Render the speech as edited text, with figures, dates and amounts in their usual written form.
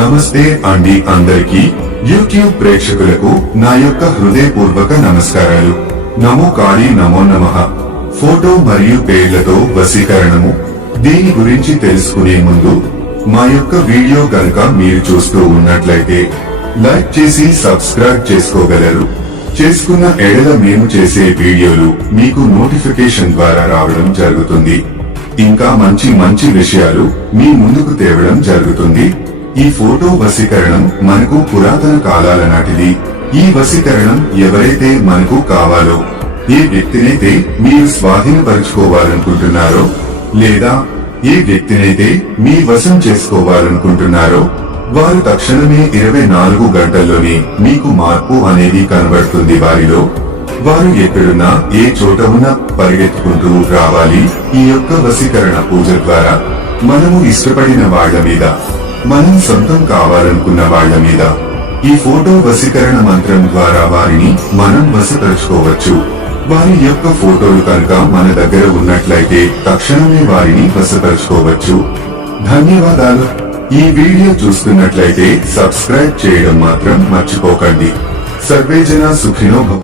నమస్తే అండి అందరికీ యూట్యూబ్ ప్రేక్షకులకు నా యొక్క హృదయపూర్వక నమస్కారాలు. నమో కాళీ నమో నమః. ఫోటో మరియు పేర్లతో వశీకరణము, దీని గురించి తెలుసుకునే ముందు మా యొక్క వీడియో గనుక మీరు చూస్తూ ఉన్నట్లయితే లైక్ చేసి సబ్స్క్రైబ్ చేసుకోగలరు. చేసుకున్న ఎడల మేము చేసే వీడియోలు మీకు నోటిఫికేషన్ ద్వారా రావడం జరుగుతుంది. ఇంకా మంచి మంచి విషయాలు మీ ముందుకు తేవడం జరుగుతుంది. ఈ ఫోటో వశీకరణం మనకు పురాతన కాలాల నాటిది. ఈ వశీకరణం ఎవరైతే మనకు కావాలో, ఏ వ్యక్తినైతే మీరు స్వాధీనపరుచుకోవాలనుకుంటున్నారో, లేదా ఏ వ్యక్తినైతే మీ వశం చేసుకోవాలనుకుంటున్నారో, వారు తక్షణమే 24 గంటల్లోనే మీకు మార్పు అనేది కనబడుతుంది. వారు ఎక్కడున్నా, ఏ చోట ఉన్నా పరిగెత్తుకుంటూ రావాలి. ఈ యొక్క వశీకరణ పూజ ద్వారా మనము ఇష్టపడిన వాళ్ల మీద, మనం సొంతం కావాలనుకున్న వాళ్ల మీద ఈ ఫోటో వశీకరణ మంత్రం ద్వారా వారిని మనం వశపరచుకోవచ్చు. వారి యొక్క ఫోటోలు కనుక మన దగ్గర ఉన్నట్లయితే తక్షణమే వారిని వశపరచుకోవచ్చు. ధన్యవాదాలు. ఈ వీడియో చూస్తున్నట్లయితే సబ్స్క్రైబ్ చేయడం మాత్రం మర్చిపోకండి. సర్వేజన సుఖినో భవ.